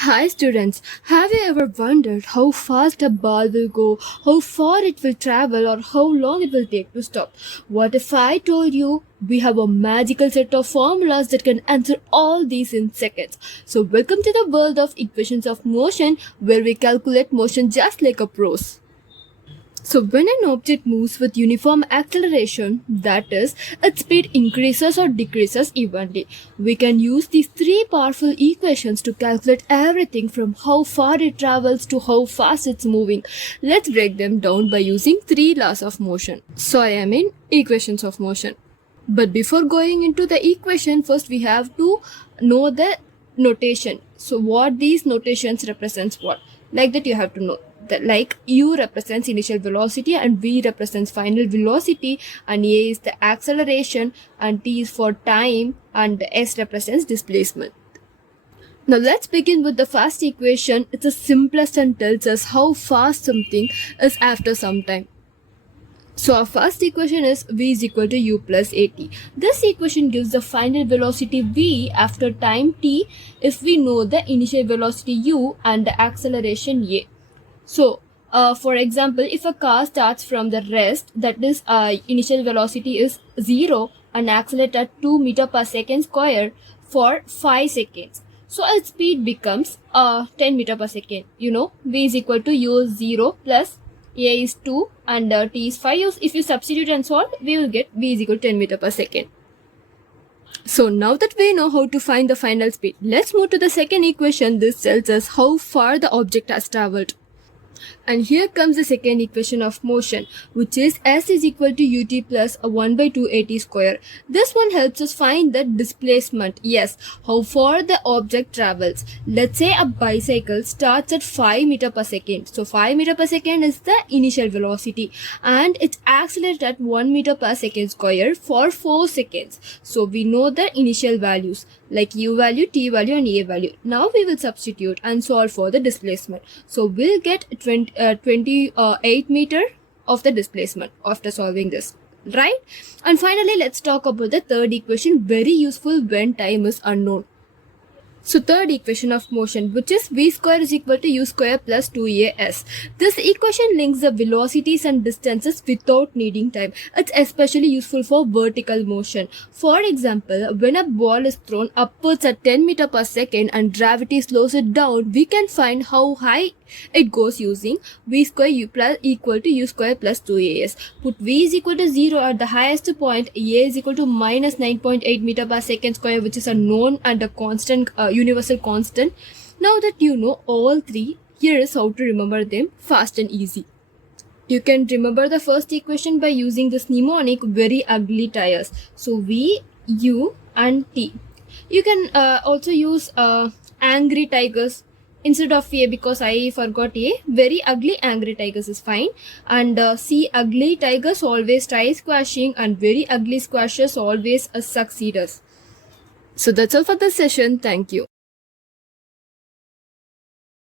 Hi students, have you ever wondered how fast a ball will go, how far it will travel or how long it will take to stop? What if I told you we have a magical set of formulas that can answer all these in seconds? So welcome to the world of equations of motion where we calculate motion just like a pros. So when an object moves with uniform acceleration, that is, its speed increases or decreases evenly, we can use these three powerful equations to calculate everything from how far it travels to how fast it's moving. Let's break them down by using three laws of motion. Equations of motion. But before going into the equation, first we have to know the notation. So what these notations represents what? Like that you have to know. Like U represents initial velocity and V represents final velocity and A is the acceleration and T is for time and S represents displacement. Now let's begin with the first equation. It's the simplest and tells us how fast something is after some time. So our first equation is V is equal to U plus AT. This equation gives the final velocity V after time T if we know the initial velocity U and the acceleration A. So, for example, if a car starts from the rest, that is initial velocity is 0 and accelerates at 2 meter per second square for 5 seconds. So, its speed becomes 10 meter per second. You know, V is equal to U is 0 plus A is 2 and T is 5. If you substitute and solve, we will get V is equal to 10 meter per second. So now that we know how to find the final speed, let's move to the second equation. This tells us how far the object has traveled. And here comes the second equation of motion, which is S is equal to ut plus 1 by 2 at square. This one helps us find the displacement. Yes, how far the object travels. Let's say a bicycle starts at 5 meter per second. So 5 meter per second is the initial velocity and it accelerates at 1 meter per second square for 4 seconds. So we know the initial values like U value, T value and A value. Now we will substitute and solve for the displacement. So we'll get 28 meter of the displacement after solving this, right? And finally, let's talk about the third equation, very useful when time is unknown. So third equation of motion, which is V square is equal to U square plus 2AS. This equation links the velocities and distances without needing time. It's especially useful for vertical motion. For example, when a ball is thrown upwards at 10 meter per second and gravity slows it down, we can find how high it goes using V square U plus equal to U square plus 2AS. Put V is equal to 0 at the highest point, A is equal to minus 9.8 meter per second square, which is a known and a constant universal constant. Now that you know all three, here is how to remember them fast and easy. You can remember the first equation by using this mnemonic, very ugly tires. So V, U and T. You can also use angry tigers instead of A because I forgot A. Very ugly angry tigers is fine. And C, ugly tigers always try squashing and very ugly squashers always succeed us. So that's all for this session. Thank you.